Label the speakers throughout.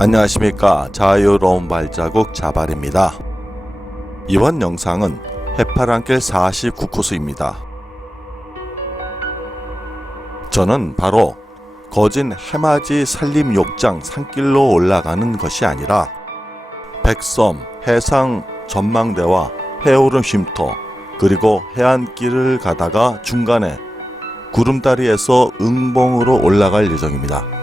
Speaker 1: 안녕하십니까 자유로운 발자국 자발입니다. 이번 영상은 해파랑길 49코스입니다. 저는 바로 거진 해맞이 산림욕장 산길로 올라가는 것이 아니라 백섬 해상 전망대와 해오름 쉼터 그리고 해안길을 가다가 중간에 구름다리에서 응봉으로 올라갈 예정입니다.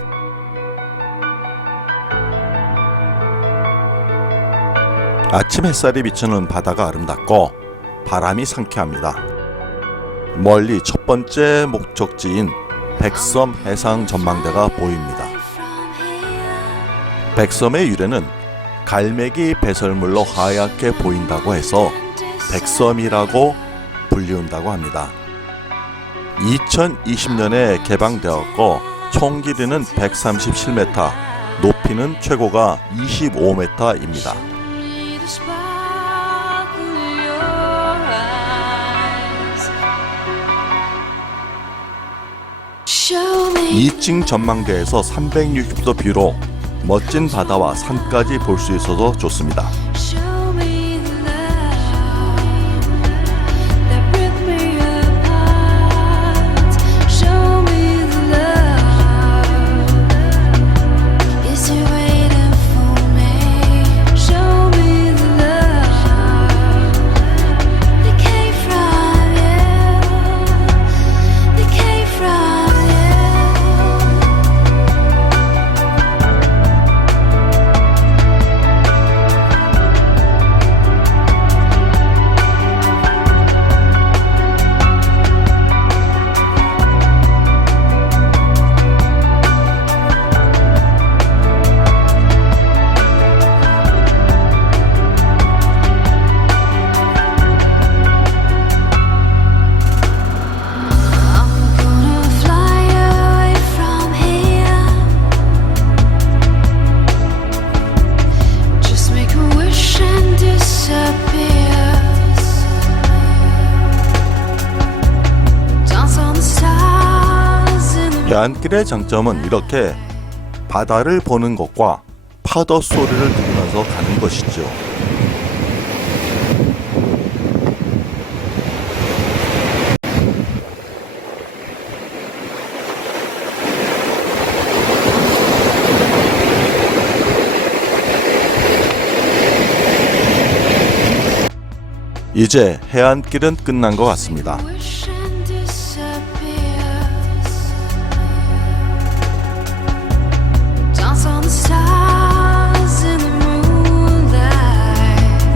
Speaker 1: 아침 햇살이 비추는 바다가 아름답고 바람이 상쾌합니다. 멀리 첫 번째 목적지인 백섬 해상 전망대가 보입니다. 백섬의 유래는 갈매기 배설물로 하얗게 보인다고 해서 백섬이라고 불리운다고 합니다. 2020년에 개방되었고 총 길이는 137m, 높이는 최고가 25m입니다. 2층 전망대에서 360도 뷰로 멋진 바다와 산까지 볼 수 있어서 좋습니다. 해안길의 장점은 이렇게 바다를 보는 것과 파도 소리를 들으면서 가는 것이죠. 이제 해안길은 끝난 것 같습니다.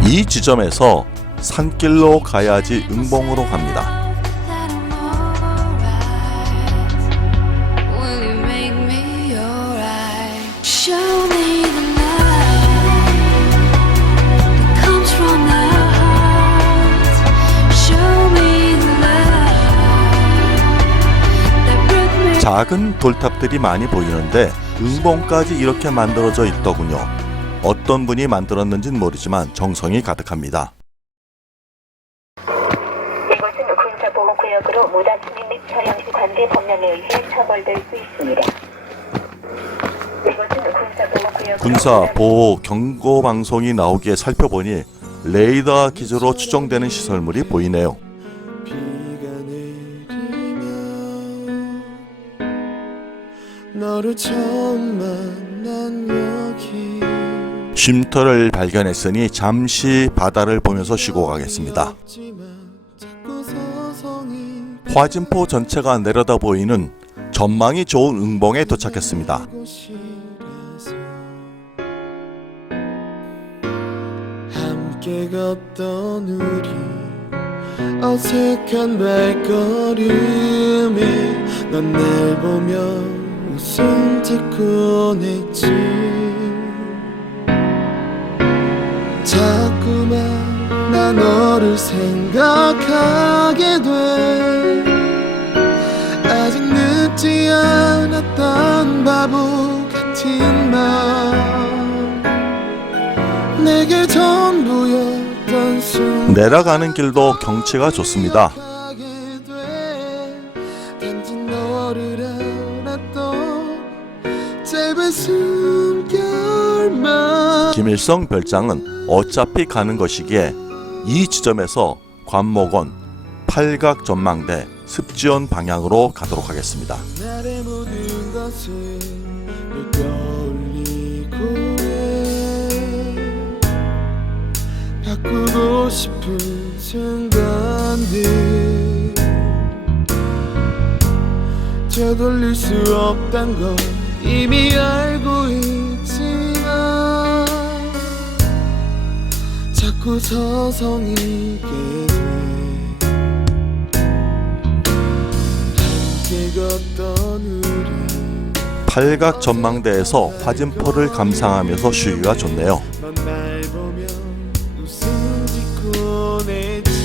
Speaker 1: 이 지점에서 산길로 가야지 응봉으로 갑니다. 작은 돌탑들이 많이 보이는데 응봉까지 이렇게 만들어져 있더군요. 어떤 분이 만들었는진 모르지만 정성이 가득합니다.
Speaker 2: 이곳은 군사보호구역으로 무단 침입 및 촬영 시 관계 법령에 의해 처벌될 수 있습니다. 군사보호구역으로
Speaker 1: 군사 보호 경고 방송이 나오기에 살펴보니 레이더 기지로 추정되는 시설물이 보이네요.
Speaker 3: 비가 내리면 너를 처음
Speaker 1: 쉼터를 발견했으니 잠시 바다를 보면서 쉬고 가겠습니다. 화진포 전체가 내려다 보이는 전망이 좋은 응봉에 도착했습니다.
Speaker 3: 어색한 발걸음에 넌날 보며 웃음 짓곤 했지 너를 생각하게 돼. 아직 늦지 않았던 바보 같은 마음. 내게 전부였던 순간
Speaker 1: 내려가는 길도 경치가 좋습니다. 김일성 별장은 어차피 가는 것이기에 이 지점에서 관목원, 팔각 전망대, 습지원 방향으로 가도록 하겠습니다.
Speaker 3: 바꾸고 싶은 순간들 되돌릴 수 없단 걸 이미 알고 있 자꾸 서성이게 돼 함께 걷던 우리
Speaker 1: 팔각 전망대에서 화진포를 감상하면서 쉬기가 좋네요.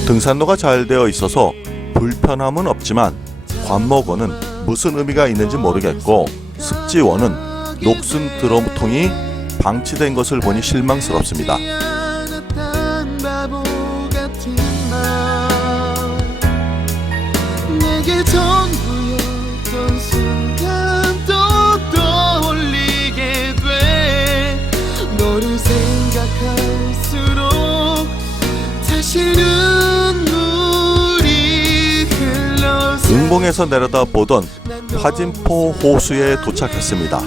Speaker 1: 등산로가 잘 되어 있어서 불편함은 없지만 관목원은 무슨 의미가 있는지 모르겠고 습지원은 녹슨 드럼통이 방치된 것을 보니 실망스럽습니다.
Speaker 3: 전부였던 순간도 떠올리게 돼. 너를 생각할수록 다시 눈물이 흘러서
Speaker 1: 응봉에서 내려다 보던 화진포 호수에 도착했습니다.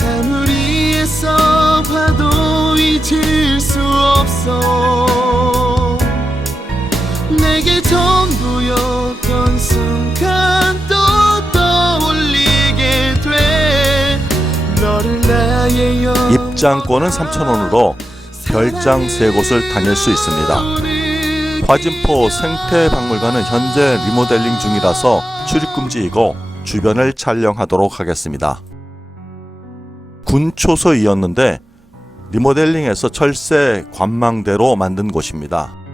Speaker 3: 아무리 애써 봐도 잊을 수 없어 전부였던 순간도 떠올리게 돼 너를 나의 영
Speaker 1: 입장권은 3,000원으로 별장 세 곳을 다닐 수 있습니다. 화진포 생태박물관은 현재 리모델링 중이라서 출입금지이고 주변을 촬영하도록 하겠습니다. 군초소이었는데 리모델링해서 철새 관망대로 만든 곳입니다.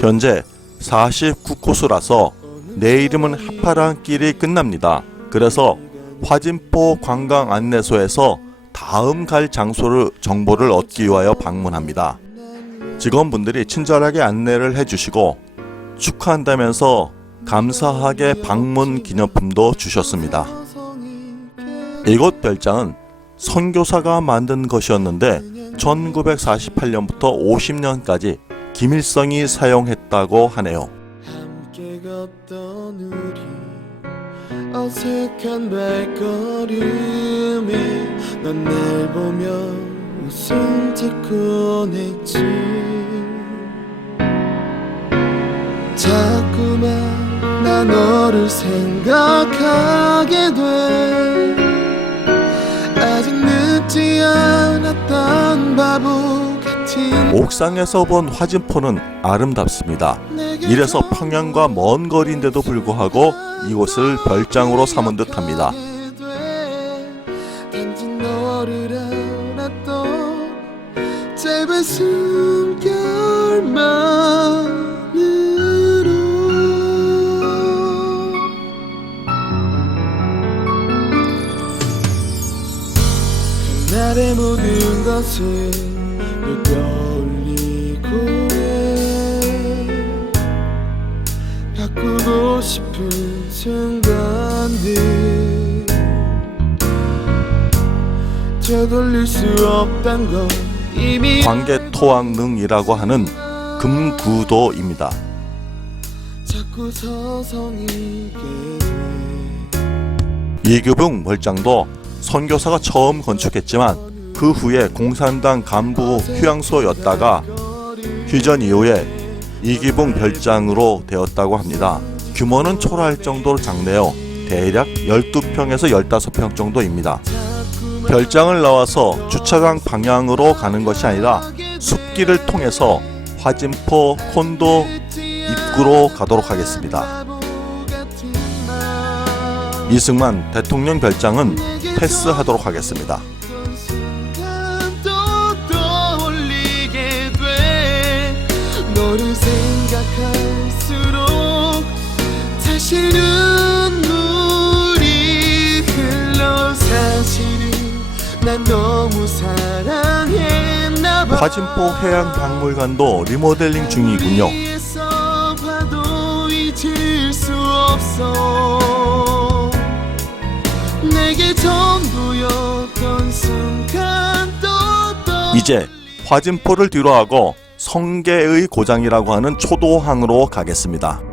Speaker 1: 현재 49코스라서 내일이면 하파랑 길이 끝납니다. 그래서 화진포 관광 안내소에서 다음 갈 장소를 정보를 얻기 위하여 방문합니다. 직원분들이 친절하게 안내를 해주시고 축하한다면서 감사하게 방문 기념품도 주셨습니다. 이곳 별장은 선교사가 만든 것이었는데 1948년부터 50년까지 김일성이 사용했다고 하네요.
Speaker 3: 어색한 발걸음에 넌 날 보며 웃음 짓고 냈지 자꾸만 나 너를 생각하게 돼 아직 늦지 않았던 바보
Speaker 1: 옥상에서 본 화진포는 아름답습니다. 이래서 평양과 먼 거리인데도 불구하고 이곳을 별장으로 삼은 듯합니다.
Speaker 3: 그날의 모든 것을 바꾸고 싶은 순간들 되돌릴 수 없단 걸 이미
Speaker 1: 광개토왕릉이라고 하는 금구도입니다.
Speaker 3: 자꾸 서성이게 돼
Speaker 1: 이규붕 별장도 선교사가 처음 건축했지만 그 후에 공산당 간부 휴양소였다가 휴전 이후에 이기붕 별장으로 되었다고 합니다. 규모는 초라할 정도로 작네요. 대략 12평에서 15평 정도입니다. 별장을 나와서 주차장 방향으로 가는 것이 아니라 숲길을 통해서 화진포 콘도 입구로 가도록 하겠습니다. 이승만 대통령 별장은 패스하도록 하겠습니다.
Speaker 3: 난 너무 사랑했나 봐
Speaker 1: 화진포 해양박물관도 리모델링 중이군요.
Speaker 4: 이제 화진포를 뒤로하고 성계의 고장이라고 하는 초도항으로 가겠습니다.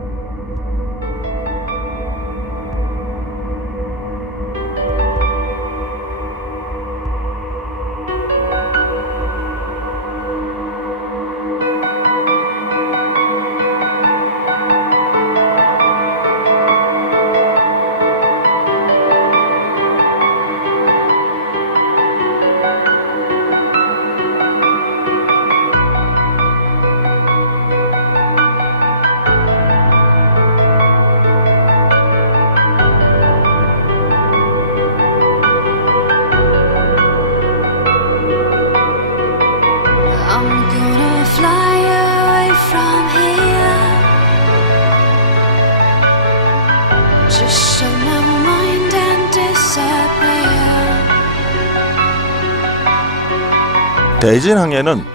Speaker 4: 대진항에는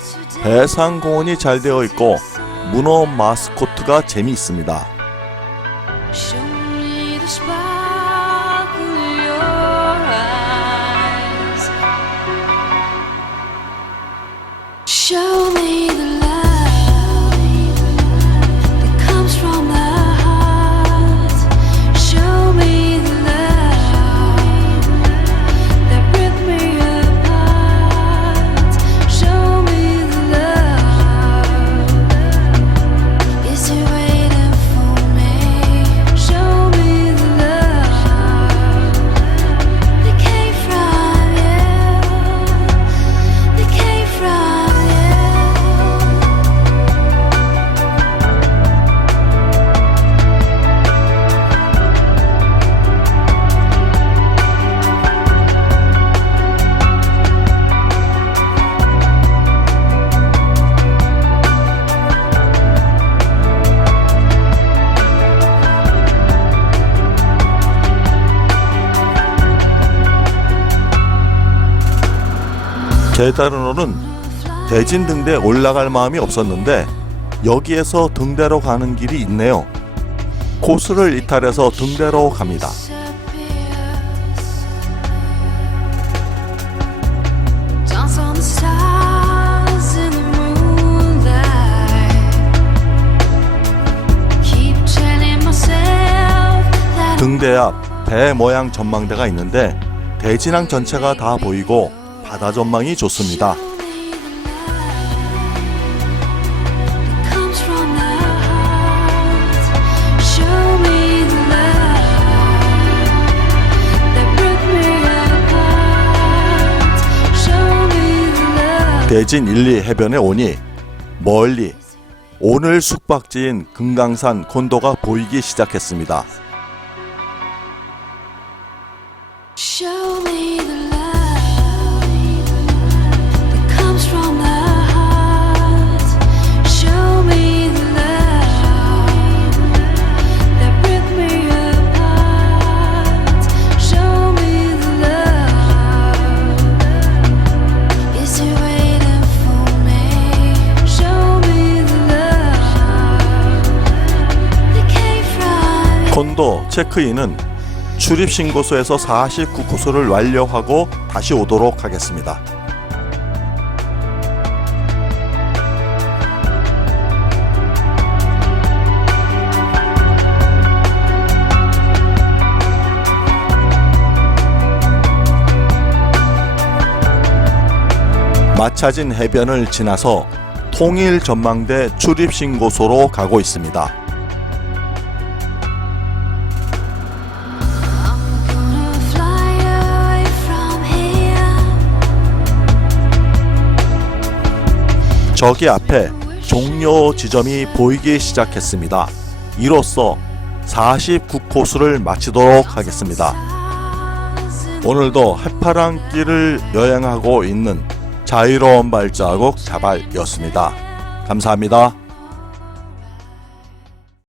Speaker 4: 배상공원이 잘 되어 있고 문어 마스코트가 재미있습니다. 계단으로는 대진 등대에 올라갈 마음이 없었는데 여기에서 등대로 가는 길이 있네요. 코스를 이탈해서 등대로 갑니다. 등대 앞배 모양 전망대가 있는데 대진항 전체가 다 보이고 바다 전망이 좋습니다. 대진 1, 2 해변에 오니 멀리 오늘 숙박지인 금강산 콘도가 보이기 시작했습니다. 체크인은 출입 신고소에서 49코스를 완료하고 다시 오도록 하겠습니다. 마차진 해변을 지나서 통일 전망대 출입 신고소로 가고 있습니다. 저기 앞에 종료 지점이 보이기 시작했습니다. 이로써 49코스를 마치도록 하겠습니다. 오늘도 해파랑 길을 여행하고 있는 자유로운 발자국 자발이었습니다. 감사합니다.